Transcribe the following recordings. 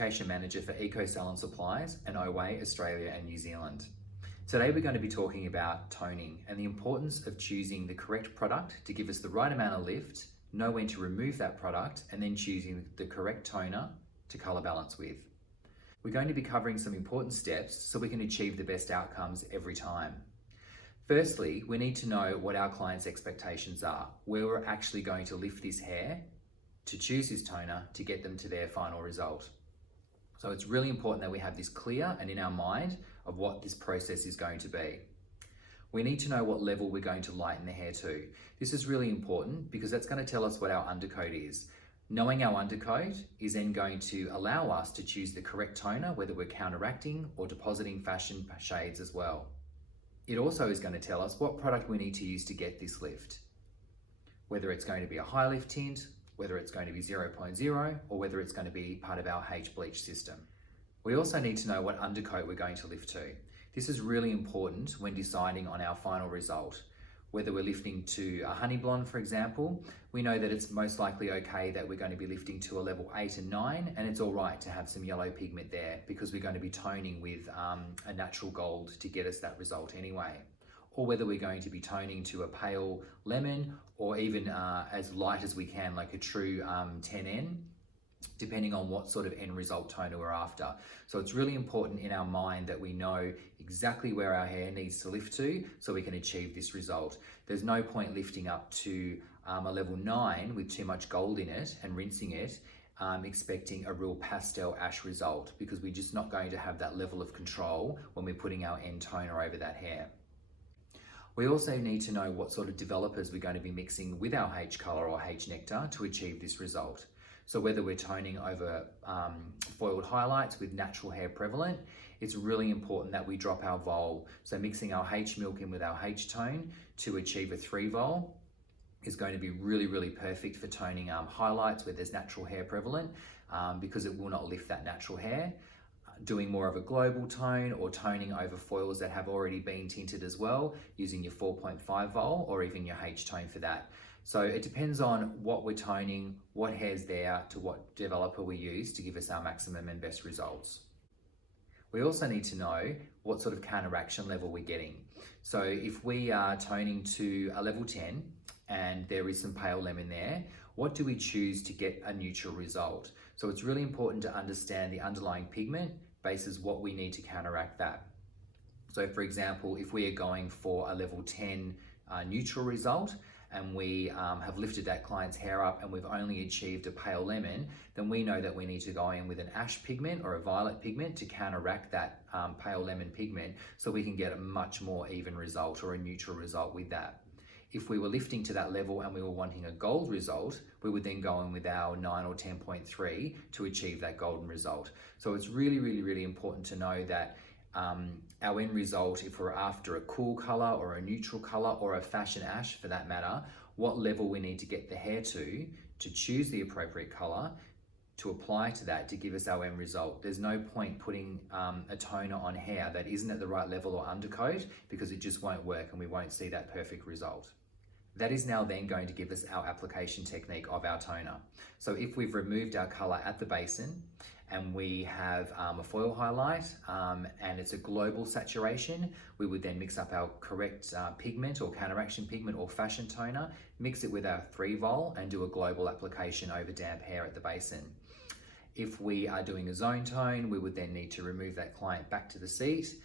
Education Manager for Salon Supplies and Oway, Australia and New Zealand. Today we're going to be talking about toning and the importance of choosing the correct product to give us the right amount of lift, know when to remove that product, and then choosing the correct toner to colour balance with. We're going to be covering some important steps so we can achieve the best outcomes every time. Firstly, we need to know what our client's expectations are, where we're actually going to lift this hair to choose this toner to get them to their final result. So it's really important that we have this clear and in our mind of what this process is going to be. We need to know what level we're going to lighten the hair to. This is really important because that's going to tell us what our undercoat is. Knowing our undercoat is then going to allow us to choose the correct toner, whether we're counteracting or depositing fashion shades as well. It also is going to tell us what product we need to use to get this lift. Whether it's going to be a high lift tint, whether it's going to be 0.0, or whether it's going to be part of our H bleach system. We also need to know what undercoat we're going to lift to. This is really important when deciding on our final result. Whether we're lifting to a honey blonde, for example, we know that it's most likely okay that we're going to be lifting to a level 8 and 9, and it's all right to have some yellow pigment there because we're going to be toning with a natural gold to get us that result anyway. Or whether we're going to be toning to a pale lemon or even as light as we can, like a true 10N, depending on what sort of end result toner we're after. So it's really important in our mind that we know exactly where our hair needs to lift to so we can achieve this result. There's no point lifting up to a level 9 with too much gold in it and rinsing it, expecting a real pastel ash result, because we're just not going to have that level of control when we're putting our end toner over that hair. We also need to know what sort of developers we're going to be mixing with our H colour or H nectar to achieve this result. So whether we're toning over foiled highlights with natural hair prevalent, it's really important that we drop our vol. So mixing our H milk in with our H tone to achieve a 3 vol is going to be really, really perfect for toning highlights where there's natural hair prevalent because it will not lift that natural hair. Doing more of a global tone or toning over foils that have already been tinted as well, using your 4.5 vol or even your H tone for that. So it depends on what we're toning, what hair's there, to what developer we use to give us our maximum and best results. We also need to know what sort of counteraction level we're getting. So if we are toning to a level 10 and there is some pale lemon there, what do we choose to get a neutral result? So it's really important to understand the underlying pigment basis what we need to counteract that. So for example, if we are going for a level 10 neutral result, and we have lifted that client's hair up and we've only achieved a pale lemon, then we know that we need to go in with an ash pigment or a violet pigment to counteract that pale lemon pigment so we can get a much more even result or a neutral result with that. If we were lifting to that level and we were wanting a gold result, we would then go in with our 9 or 10.3 to achieve that golden result. So it's really, really, really important to know that our end result, if we're after a cool color or a neutral color or a fashion ash for that matter, what level we need to get the hair to choose the appropriate color to apply to that to give us our end result. There's no point putting a toner on hair that isn't at the right level or undercoat because it just won't work and we won't see that perfect result. That is now then going to give us our application technique of our toner. So if we've removed our color at the basin and we have a foil highlight and it's a global saturation, we would then mix up our correct pigment or counteraction pigment or fashion toner, mix it with our 3 vol and do a global application over damp hair at the basin. If we are doing a zone tone, we would then need to remove that client back to the seat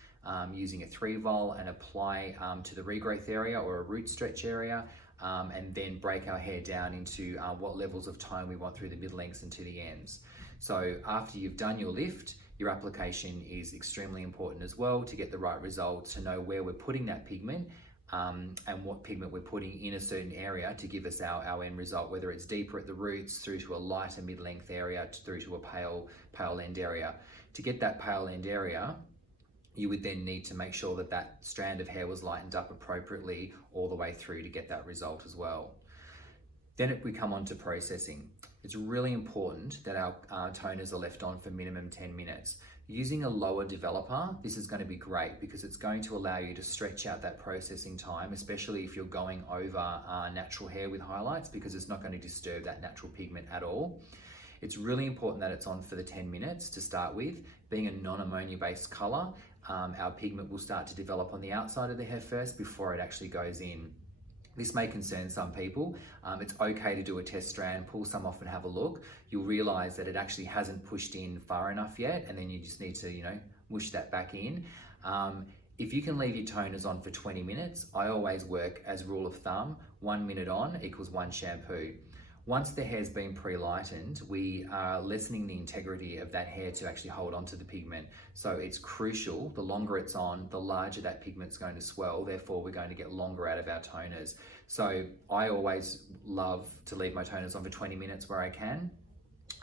using a 3 vol and apply to the regrowth area or a root stretch area, and then break our hair down into what levels of tone we want through the mid lengths and to the ends. So after you've done your lift, your application is extremely important as well to get the right result, to know where we're putting that pigment and what pigment we're putting in a certain area to give us our end result, whether it's deeper at the roots through to a lighter mid-length area through to a pale end area. To get that pale end area, you would then need to make sure that that strand of hair was lightened up appropriately all the way through to get that result as well. Then we come on to processing. It's really important that our toners are left on for minimum 10 minutes. Using a lower developer, this is going to be great because it's going to allow you to stretch out that processing time, especially if you're going over natural hair with highlights, because it's not going to disturb that natural pigment at all. It's really important that it's on for the 10 minutes to start with. Being a non-ammonia based colour, our pigment will start to develop on the outside of the hair first before it actually goes in. This may concern some people. It's okay to do a test strand, pull some off and have a look. You'll realise that it actually hasn't pushed in far enough yet, and then you just need to, whoosh that back in. If you can leave your toners on for 20 minutes, I always work as rule of thumb, 1 minute on equals 1 shampoo. Once the hair's been pre-lightened, we are lessening the integrity of that hair to actually hold onto the pigment. So it's crucial, the longer it's on, the larger that pigment's going to swell, therefore we're going to get longer out of our toners. So I always love to leave my toners on for 20 minutes where I can.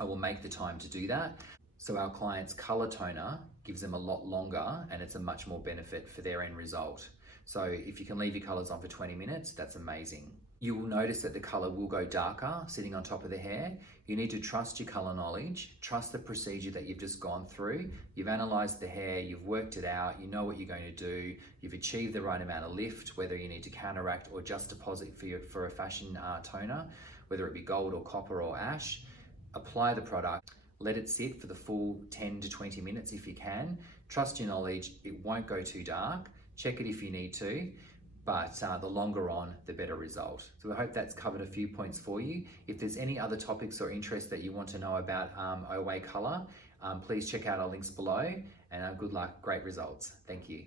I will make the time to do that. So our client's color toner gives them a lot longer and it's a much more benefit for their end result. So if you can leave your colors on for 20 minutes, that's amazing. You will notice that the color will go darker sitting on top of the hair. You need to trust your color knowledge, trust the procedure that you've just gone through. You've analyzed the hair, you've worked it out, you know what you're going to do, you've achieved the right amount of lift, whether you need to counteract or just deposit for a fashion toner, whether it be gold or copper or ash. Apply the product, let it sit for the full 10 to 20 minutes if you can. Trust your knowledge, it won't go too dark. Check it if you need to. But the longer on, the better result. So I hope that's covered a few points for you. If there's any other topics or interests that you want to know about Oway Colour, please check out our links below, and good luck, great results. Thank you.